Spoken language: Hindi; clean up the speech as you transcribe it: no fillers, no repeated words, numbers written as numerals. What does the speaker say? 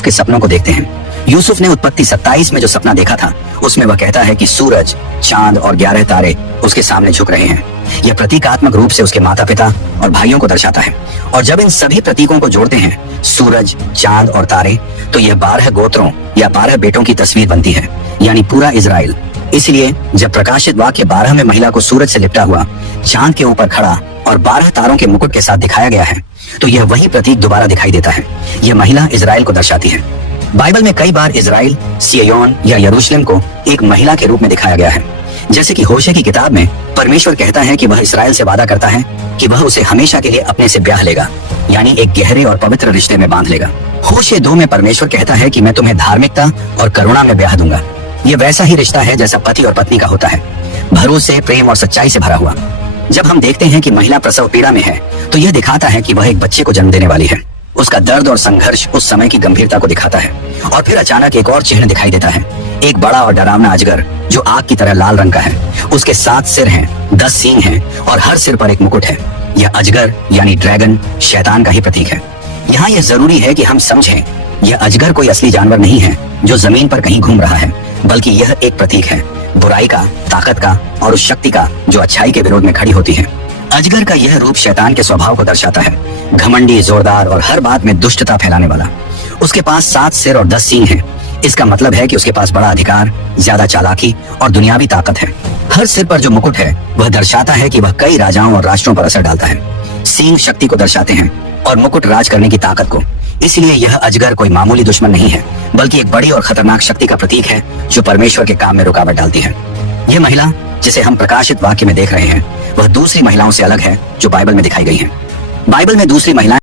के सपनों को देखते हैं। यूसुफ ने उत्पत्ति 27 में जो सपना देखा था उसमें वह कहता है कि सूरज, चांद और 11 तारे उसके सामने झुक रहे हैं। यह प्रतीकात्मक रूप से उसके माता पिता और भाइयों को दर्शाता है। और जब इन सभी प्रतीकों को जोड़ते हैं, सूरज, चांद और तारे, तो यह 12 गोत्रों या 12 बेटों की तस्वीर बनती है, यानी पूरा इजराइल। इसलिए जब प्रकाशित वाक्य 12 में महिला को सूरज से लिपटा हुआ, चांद के ऊपर खड़ा और 12 तारों के मुकुट के साथ दिखाया गया है, तो यह वही प्रतीक दोबारा दिखाई देता है। यह महिला इजराइल को दर्शाती है। बाइबल में कई बार इजराइल, सिय्योन या यरूशलेम को एक महिला के रूप में दिखाया गया है। जैसे कि होशे की किताब में परमेश्वर कहता है कि वह इस्राएल से वादा करता है कि वह उसे हमेशा के लिए अपने से ब्याह लेगा, यानी एक गहरे और पवित्र रिश्ते में बांध लेगा। होशे 2 में परमेश्वर कहता है कि मैं तुम्हें धार्मिकता और करुणा में ब्याह दूंगा। ये वैसा ही रिश्ता है जैसा पति और पत्नी का होता है, भरोसे, प्रेम और सच्चाई से भरा हुआ। जब हम देखते हैं कि महिला प्रसव पीड़ा में है, तो यह दिखाता है कि वह एक बच्चे को जन्म देने वाली है। उसका दर्द और संघर्ष उस समय की गंभीरता को दिखाता है। और फिर अचानक एक और चिन्ह दिखाई देता है, एक बड़ा और डरावना अजगर जो आग की तरह लाल रंग का है। उसके 7 सिर हैं, 10 सींग हैं और हर सिर पर एक मुकुट है। यह अजगर यानी ड्रैगन शैतान का ही प्रतीक है। यहाँ यह जरूरी है कि हम समझें, यह अजगर कोई असली जानवर नहीं है जो जमीन पर कहीं घूम रहा है, बल्कि यह एक प्रतीक है बुराई का, ताकत का और उस शक्ति का जो अच्छाई के विरोध में खड़ी होती है। अजगर का यह रूप शैतान के स्वभाव को दर्शाता है, घमंडी, जोरदार और हर बात में दुष्टता फैलाने वाला। उसके पास 7 सिर और 10 सींग हैं। इसका मतलब है कि उसके पास बड़ा अधिकार, ज्यादा चालाकी और दुनियावी ताकत है। हर सिर पर जो मुकुट है वह दर्शाता है कि वह कई राजाओं और राष्ट्रों पर असर डालता है। सींग शक्ति को दर्शाते हैं और मुकुट राज करने की ताकत को। इसलिए यह अजगर कोई मामूली दुश्मन नहीं है, बल्कि एक बड़ी और खतरनाक शक्ति का प्रतीक है जो परमेश्वर के काम में रुकावट डालती है। यह महिला जिसे हम प्रकाशित वाक्य में देख रहे हैं, वह दूसरी महिलाओं से अलग है जो बाइबल में दिखाई गई है। बाइबल में दूसरी महिलाएं